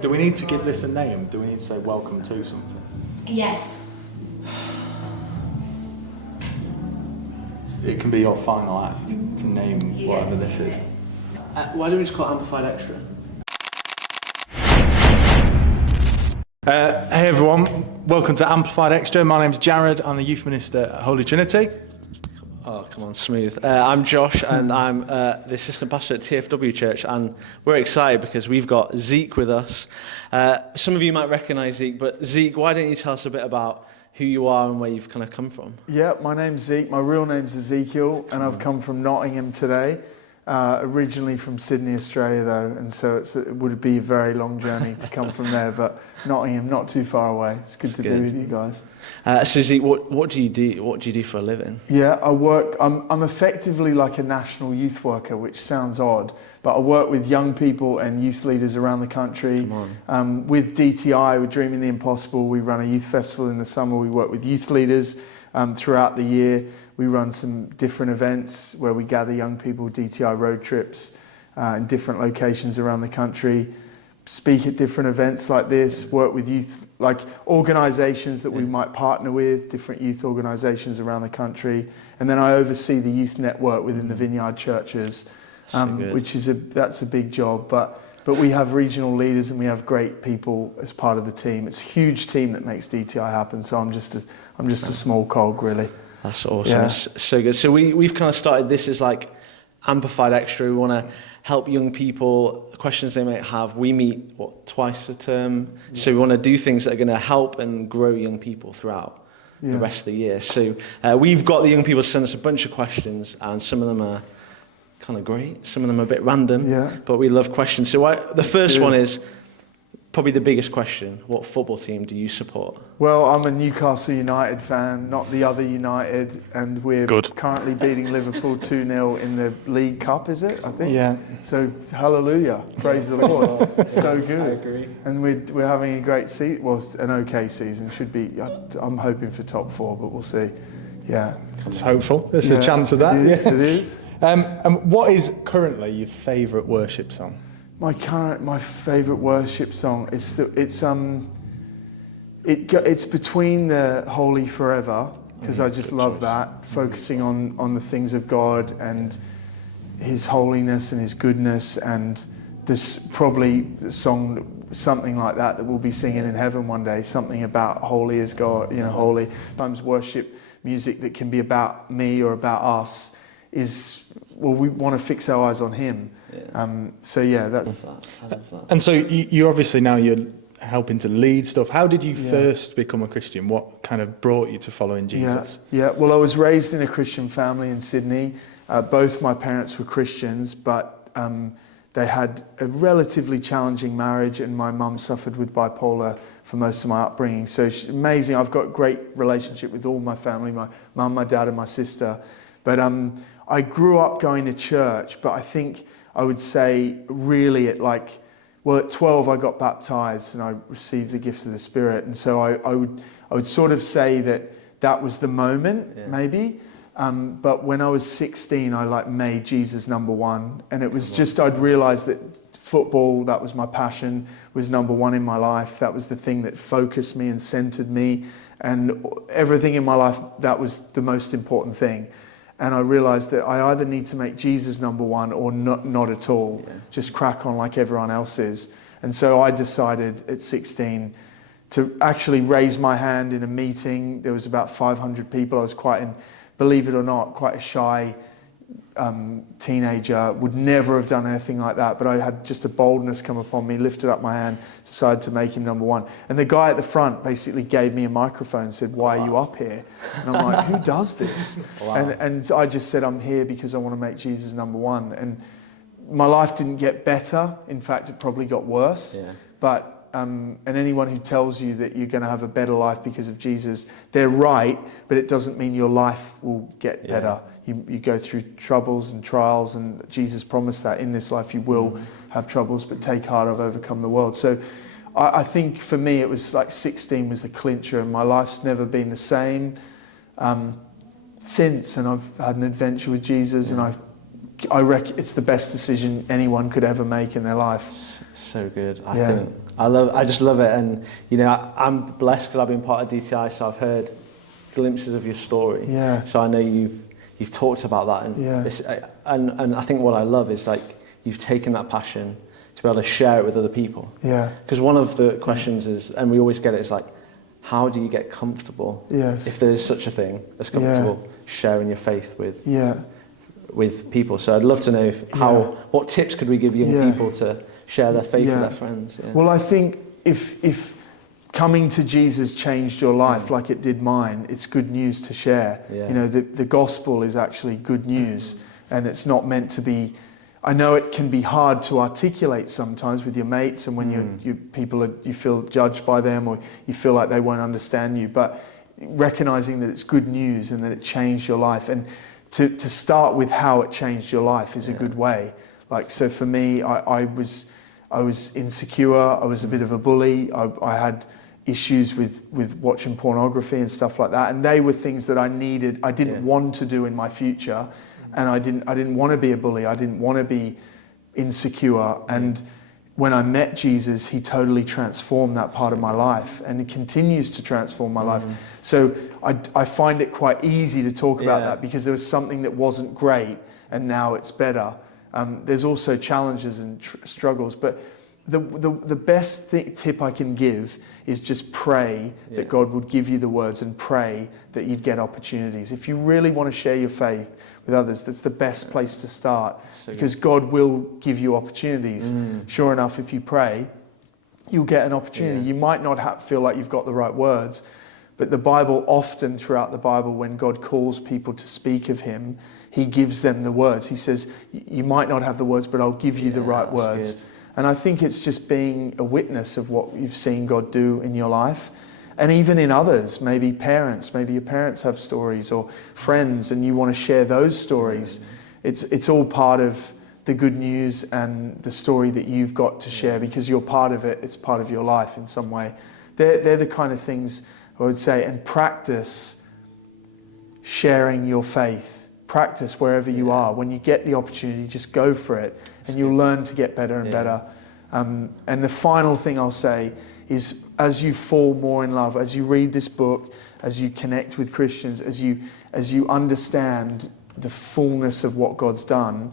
Do we need to give this a name? Do we need to say welcome to something? Yes. It can be your final act to name whatever this is. Why don't we just call it Amplified Extra? Hey everyone, welcome to Amplified Extra. My name's Jared, I'm the Youth Minister at Holy Trinity. Oh, come on, smooth. I'm Josh, and I'm the Assistant Pastor at TFW Church, and we're excited because we've got Zeke with us. Some of you might recognise Zeke, but Zeke, why don't you tell us a bit about who you are and where you've kind of come from? Yeah, my name's Zeke. My real name's Ezekiel, and I've come from Nottingham today. Originally from Sydney, Australia, though, and so it would be a very long journey to come from there. But Nottingham, not too far away. It's good to be with you guys. So, Zeke, what do you do? What do you do for a living? Yeah, I work. I'm effectively like a national youth worker, which sounds odd, but I work with young people and youth leaders around the country. With DTI, with Dreaming the Impossible, we run a youth festival in the summer. We work with youth leaders throughout the year. We run some different events where we gather young people, DTI road trips in different locations around the country, speak at different events like this, work with youth, like organisations that we might partner with, different youth organisations around the country. And then I oversee the youth network within the Vineyard churches, which is that's a big job. But we have regional leaders and we have great people as part of the team. It's a huge team that makes DTI happen. So I'm just a small cog, really. That's awesome. Yeah. It's so good. So we've kind of started this as like Amplified Extra. We want to help young people, questions they might have. We meet, twice a term? Yeah. So we want to do things that are going to help and grow young people throughout the rest of the year. So we've got the young people send us a bunch of questions, and some of them are kind of great. Some of them are a bit random, but we love questions. So the first one is probably the biggest question. What football team do you support? Well, I'm a Newcastle United fan, not the other United, and we're currently beating Liverpool 2-0 in the League Cup, is it? I think. Yeah. So, hallelujah. Praise the Lord. So good. I agree. And we're having a great season. Well, an okay season. Should be. I'm hoping for top 4, but we'll see. Yeah. It's hopeful. There's a chance of that. It is. And what is currently your favourite worship song? My favourite worship song it's between the Holy Forever, because I just love that, focusing on the things of God and His holiness and His goodness, and this probably the song something like that we'll be singing in heaven one day, something about holy is God, holy. Sometimes worship music that can be about me or about us is, well, we want to fix our eyes on Him. That's. I love that. And so you obviously now you're helping to lead stuff. How did you first become a Christian? What kind of brought you to following Jesus? Well, I was raised in a Christian family in Sydney. Both my parents were Christians, but they had a relatively challenging marriage, and my mum suffered with bipolar for most of my upbringing. So amazing. I've got a great relationship with all my family, my mum, my dad, and my sister. But I grew up going to church, but I think I would say really at 12 I got baptized and I received the gift of the Spirit. And so I would sort of say that was the moment, maybe. But when I was 16, I made Jesus number one. And it was just, I'd realized that football, that was my passion, was number one in my life. That was the thing that focused me and centered me. And everything in my life, that was the most important thing. And I realised that I either need to make Jesus number one or not at all, just crack on like everyone else is. And so I decided at 16 to actually raise my hand in a meeting. There was about 500 people. I was believe it or not, quite a shy teenager, would never have done anything like that, but I had just a boldness come upon me, lifted up my hand, decided to make him number one. And the guy at the front basically gave me a microphone and said, "Why are you up here?" And I'm like, who does this? And I just said, I'm here because I want to make Jesus number one. And my life didn't get better. In fact, it probably got worse. But and anyone who tells you that you're going to have a better life because of Jesus, they're right, but it doesn't mean your life will get better. You go through troubles and trials, and Jesus promised that in this life you will have troubles, but take heart, I've overcome the world. So I think for me it was 16 was the clincher, and my life's never been the same since. And I've had an adventure with Jesus, and I it's the best decision anyone could ever make in their life. So good. I just love it. And, you know, I'm blessed because I've been part of DTI, so I've heard glimpses of your story. Yeah. So I know you've talked about that. And, and I think what I love is, like, you've taken that passion to be able to share it with other people. Yeah. Because one of the questions is, and we always get it, is like, how do you get comfortable, if there's such a thing as comfortable, sharing your faith with people? So I'd love to know what tips could we give young people to share their faith with their friends? Yeah. Well, I think if coming to Jesus changed your life like it did mine, it's good news to share. Yeah. You know, the gospel is actually good news, and it's not meant to be. I know it can be hard to articulate sometimes with your mates, and when you feel judged by them, or you feel like they won't understand you. But recognizing that it's good news and that it changed your life, and to start with how it changed your life is a good way. Like, so for me, I was insecure. I was a bit of a bully. I had issues with watching pornography and stuff like that, and they were things that I needed. I didn't want to do in my future. And I didn't want to be a bully. I didn't want to be insecure. And when I met Jesus, he totally transformed that part of my life, and he continues to transform my life. So I find it quite easy to talk about that, because there was something that wasn't great, and now it's better. There's also challenges and struggles, but the best tip I can give is just pray that God would give you the words, and pray that you'd get opportunities. If you really want to share your faith with others, that's the best place to start, because God will give you opportunities. Sure enough, if you pray, you'll get an opportunity. You might not feel like you've got the right words, but the Bible, often throughout the Bible, when God calls people to speak of him, he gives them the words. He says, you might not have the words, but I'll give you the right words. Good. And I think it's just being a witness of what you've seen God do in your life. And even in others, maybe parents, maybe your parents have stories, or friends, and you want to share those stories. It's all part of the good news and the story that you've got to share, because you're part of it. It's part of your life in some way. They're the kind of things I would say. And practice sharing your faith. Practice wherever you are. When you get the opportunity, just go for it, and you'll learn to get better and better. And the final thing I'll say is, as you fall more in love, as you read this book, as you connect with Christians, as you understand the fullness of what God's done,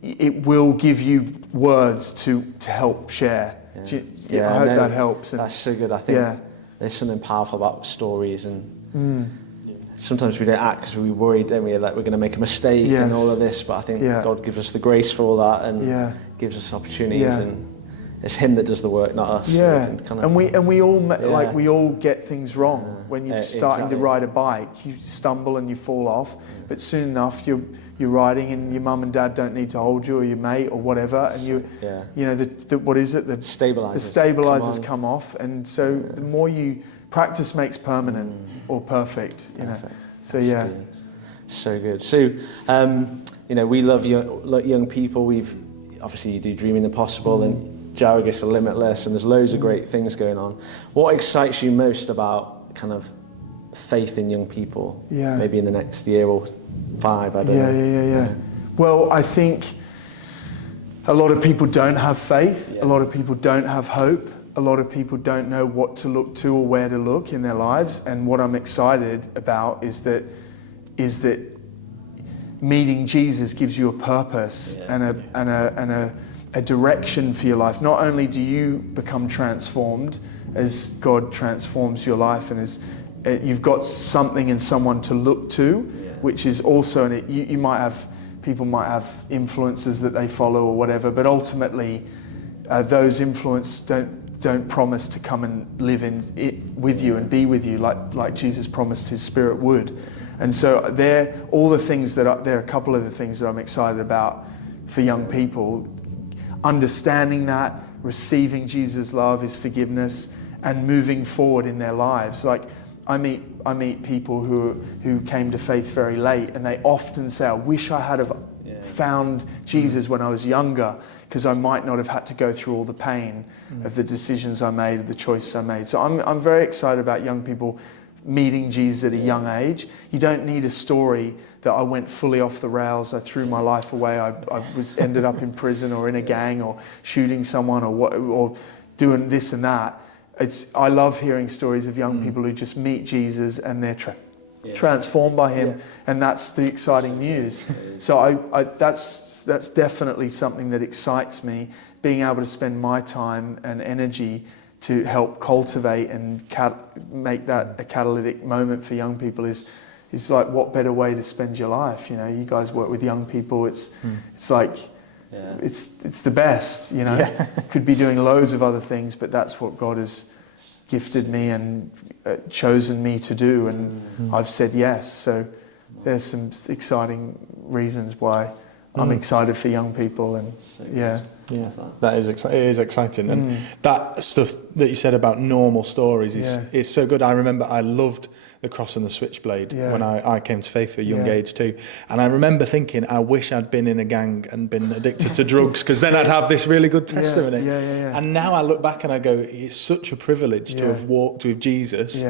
it will give you words to help share. I hope that helps. That's so good. I think there's something powerful about stories, and sometimes we don't act because we worry, don't we, that we're going to make a mistake and all of this, but I think God gives us the grace for all that, and gives us opportunities, and it's him that does the work, not us. Yeah, so and we all like, we all get things wrong. When you're starting to ride a bike, you stumble and you fall off, but soon enough you're riding, and your mum and dad don't need to hold you, or your mate, or whatever, and you know, the what is it? The stabilizers come off, and so the more you practice makes permanent or perfect. You know, so good. So good. So you know, we love young people. We've obviously, you do Dreaming the Possible, and Jargus are Limitless, and there's loads of great things going on. What excites you most about kind of faith in young people? Maybe in the next year or 5, I don't know. Well, I think a lot of people don't have faith. A lot of people don't have hope. A lot of people don't know what to look to or where to look in their lives. And what I'm excited about is that meeting Jesus gives you a purpose and a direction for your life. Not only do you become transformed as God transforms your life, and as you've got something and someone to look to, which is also, you might have, people might have influences that they follow or whatever, but ultimately those influences don't promise to come and live in it with you and be with you like Jesus promised his Spirit would. And so there are a couple of the things that I'm excited about for young people. Understanding that, receiving Jesus' love, his forgiveness, and moving forward in their lives. Like, I meet people who came to faith very late, and they often say, I wish I had found Jesus when I was younger, because I might not have had to go through all the pain of the decisions I made, of the choices I made. So I'm very excited about young people meeting Jesus at a young age. You don't need a story that I went fully off the rails, I threw my life away, I ended up in prison or in a gang or shooting someone or doing this and that. I love hearing stories of young people who just meet Jesus and they're transformed by him, and that's the exciting news. So that's definitely something that excites me, being able to spend my time and energy to help cultivate and make that a catalytic moment for young people is like, what better way to spend your life? You know, you guys work with young people. It's like, it's the best, you know. Could be doing loads of other things, but that's what God has gifted me and chosen me to do, and I've said yes. So there's some exciting reasons why I'm excited for young people, and that is it is exciting, and that stuff that you said about normal stories is so good. I remember I loved The Cross and the Switchblade when I came to faith at a young age too, and I remember thinking, I wish I'd been in a gang and been addicted to drugs, because then I'd have this really good testimony. And now I look back and I go, it's such a privilege to have walked with Jesus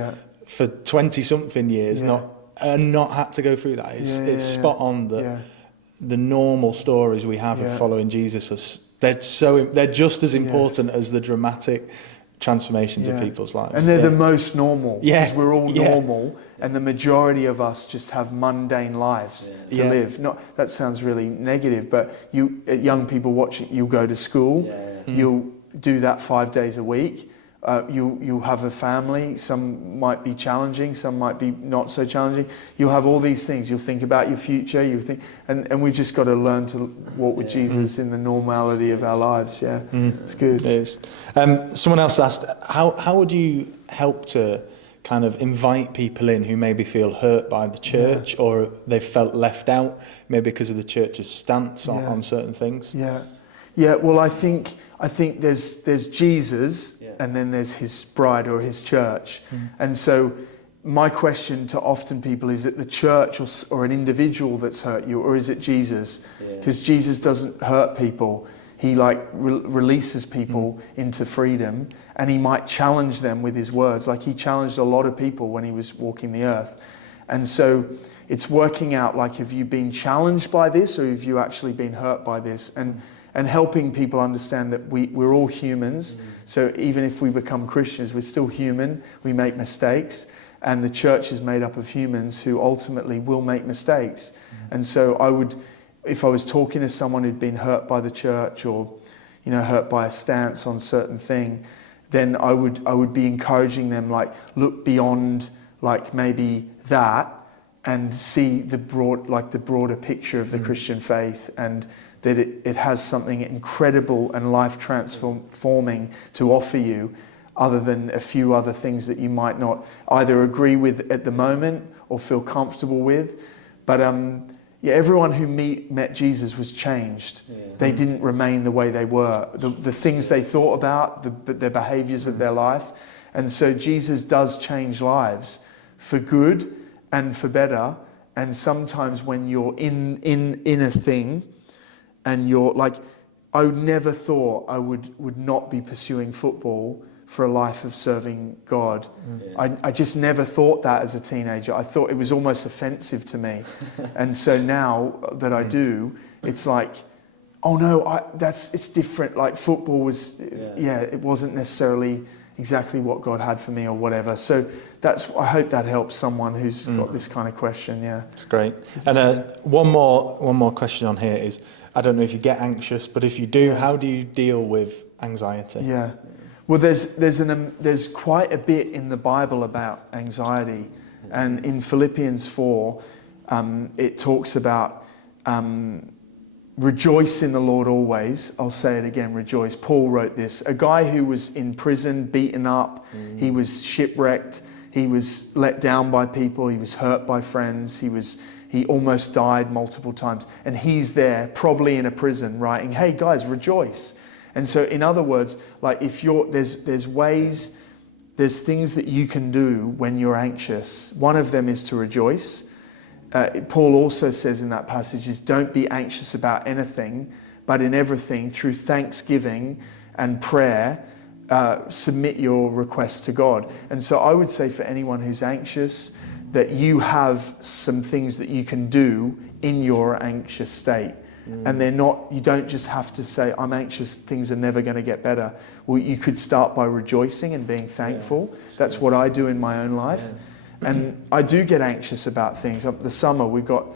for 20-something years, not had to go through that. It's spot on that. The normal stories we have of following Jesus, they're just as important as the dramatic transformations of people's lives. And they're the most normal, because we're all normal, and the majority of us just have mundane lives to live. That sounds really negative, but young people watching, you'll go to school, you'll do that 5 days a week. You'll have a family. Some might be challenging, some might be not so challenging. You'll have all these things. You'll think about your future. And we just got to learn to walk with Jesus in the normality of our lives. It's good. It is. Someone else asked, how would you help to kind of invite people in who maybe feel hurt by the church, or they've felt left out, maybe because of the church's stance on certain things? Well, I think there's Jesus, and then there's his bride or his church. And so my question to often people is it the church or an individual that's hurt you, or is it Jesus? Because Jesus doesn't hurt people. He releases people into freedom, and he might challenge them with his words. Like he challenged a lot of people when he was walking the earth. And so it's working out, like, have you been challenged by this, or have you actually been hurt by this? And helping people understand that we're all humans. So even if we become Christians, we're still human. We make mistakes. And the church is made up of humans who ultimately will make mistakes. And so if I was talking to someone who'd been hurt by the church, or, hurt by a stance on certain thing, then I would be encouraging them, like, look beyond, like, maybe that, and see the broader picture of the Christian faith, and that it has something incredible and life transforming to offer you, other than a few other things that you might not either agree with at the moment or feel comfortable with. But everyone who met Jesus was changed. They didn't remain the way they were. The things they thought about, the behaviors of their life. And so Jesus does change lives for good and for better. And sometimes when you're in a thing, and you're like, I never thought I would not be pursuing football for a life of serving God. I just never thought that as a teenager. I thought it was almost offensive to me. And so now that I do, it's like, oh no, it's different. Like football was, it wasn't necessarily exactly what God had for me or whatever. So I hope that helps someone who's got this kind of question. It's great. And one more question on here is, I don't know if you get anxious, but if you do, how do you deal with anxiety? Well, there's quite a bit in the Bible about anxiety, and in Philippians 4, it talks about rejoice in the Lord always. I'll say it again, rejoice. Paul wrote this. A guy who was in prison, beaten up, he was shipwrecked, he was let down by people, he was hurt by friends, he almost died multiple times. And he's there, probably in a prison, writing, hey guys, rejoice. And so in other words, like there's ways, there's things that you can do when you're anxious. One of them is to rejoice. Paul also says in that passage is don't be anxious about anything, but in everything through thanksgiving and prayer, submit your requests to God. And so I would say for anyone who's anxious, that you have some things that you can do in your anxious state. And you don't just have to say, I'm anxious, things are never going to get better. Well, you could start by rejoicing and being thankful. That's what I do in my own life. And I do get anxious about things. Up the summer, we've got,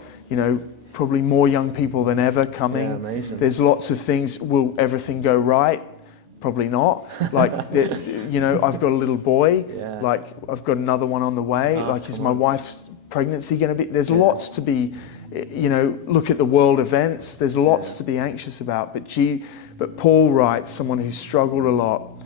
probably more young people than ever coming. Amazing. There's lots of things. Will everything go right? Probably not. Like, I've got a little boy. Yeah. Like, I've got another one on the way. Is my wife's pregnancy going to be? There's lots to be, look at the world events. There's lots to be anxious about. But Paul writes, someone who struggled a lot,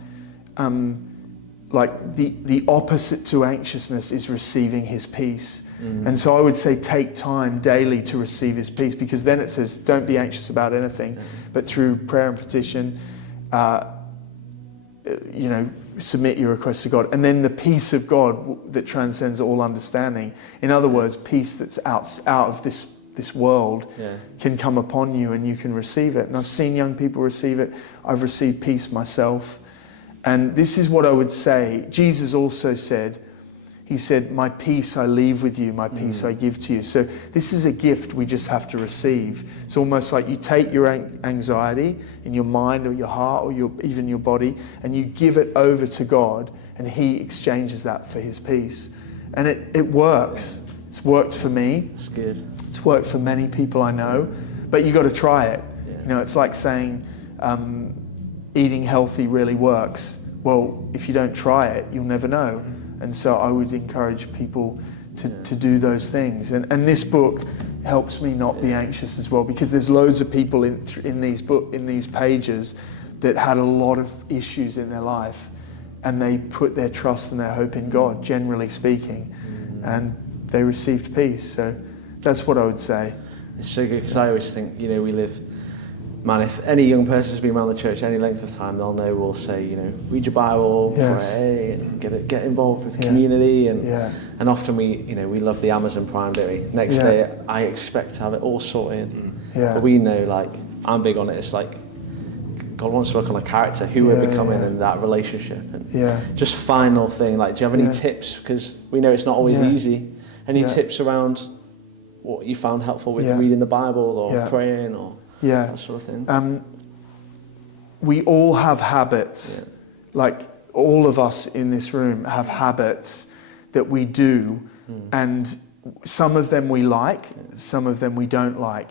like the opposite to anxiousness is receiving his peace. And so I would say take time daily to receive his peace, because then it says don't be anxious about anything, but through prayer and petition, submit your requests to God. And then the peace of God that transcends all understanding, in other words, peace that's out of this world, can come upon you and you can receive it. And I've seen young people receive it. I've received peace myself. And this is what I would say. Jesus also said, he said, my peace I leave with you, my peace I give to you. So this is a gift we just have to receive. It's almost like you take your anxiety in your mind or your heart or even your body, and you give it over to God, and he exchanges that for his peace. And it works. It's worked for me. That's good. It's worked for many people I know, but you got to try it. Yeah. It's like saying eating healthy really works. Well, if you don't try it, you'll never know. And so I would encourage people to do those things. And this book helps me not be anxious as well, because there's loads of people in these pages that had a lot of issues in their life, and they put their trust and their hope in God, generally speaking, and they received peace. So that's what I would say. It's so good, because I always think, we live... Man, if any young person's been around the church any length of time, they'll know we'll say, read your Bible, pray, and get involved with community, and often we love the Amazon Prime, don't we? Next day, I expect to have it all sorted, but we know, I'm big on it. It's like God wants to work on a character, who we're becoming in that relationship, and just final thing, do you have any tips? Because we know it's not always easy. Any tips around what you found helpful with reading the Bible or praying or that sort of thing? We all have habits. All of us in this room have habits that we do, and some of them we like, some of them we don't like,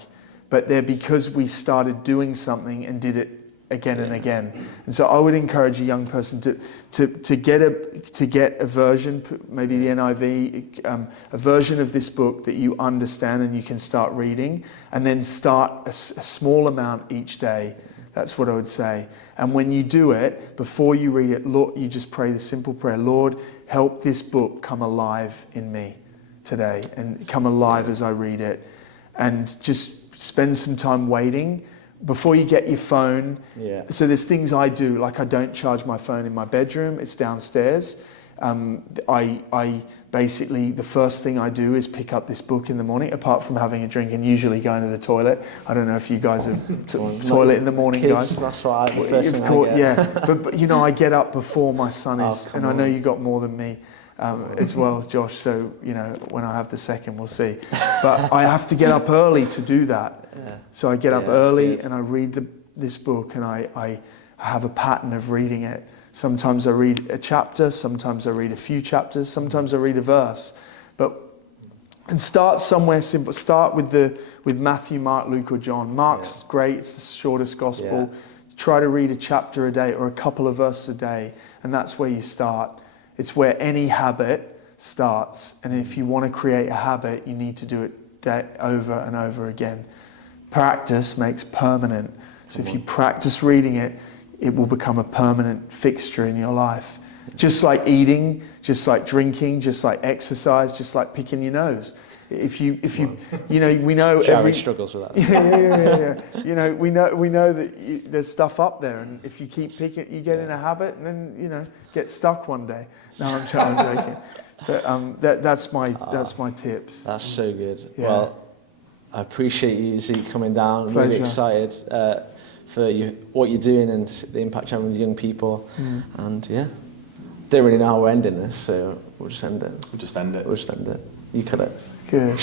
but they're because we started doing something and did it again and again. And so I would encourage a young person to get a version, maybe the NIV, a version of this book that you understand and you can start reading, and then start a small amount each day. That's what I would say. And when you do it, before you read it, Lord, you just pray the simple prayer, Lord, help this book come alive in me today, and come alive as I read it. And just spend some time waiting before you get your phone. So there's things I do, I don't charge my phone in my bedroom, it's downstairs. I basically, the first thing I do is pick up this book in the morning, apart from having a drink and usually going to the toilet. I don't know if you guys are toilet in the morning, kids, guys. That's right, the first thing I get. But I get up before my son is, and I know you got more than me. As well, Josh, so when I have the second, we'll see. But I have to get up early to do that. So I get up early and I read this book, and I have a pattern of reading it. Sometimes I read a chapter, sometimes I read a few chapters, sometimes I read a verse. And start somewhere simple. Start with Matthew, Mark, Luke, or John. Mark's great, it's the shortest gospel. Try to read a chapter a day or a couple of verses a day, and that's where you start. It's where any habit starts. And if you want to create a habit, you need to do it over and over again. Practice makes permanent. So if you practice reading it, it will become a permanent fixture in your life. Just like eating, just like drinking, just like exercise, just like picking your nose. If you we know Jared struggles with that. Yeah. We know that there's stuff up there, and if you keep picking, you get in a habit, and then get stuck one day. No, I'm joking. But that's my tips. That's so good. Yeah. Well, I appreciate you, Zeke, coming down. I'm Pleasure. really excited for what you're doing and the impact you're having with young people. And yeah, don't really know how we're ending this, so we'll just end it. We'll just end it. We'll just end it. You cut it. Good.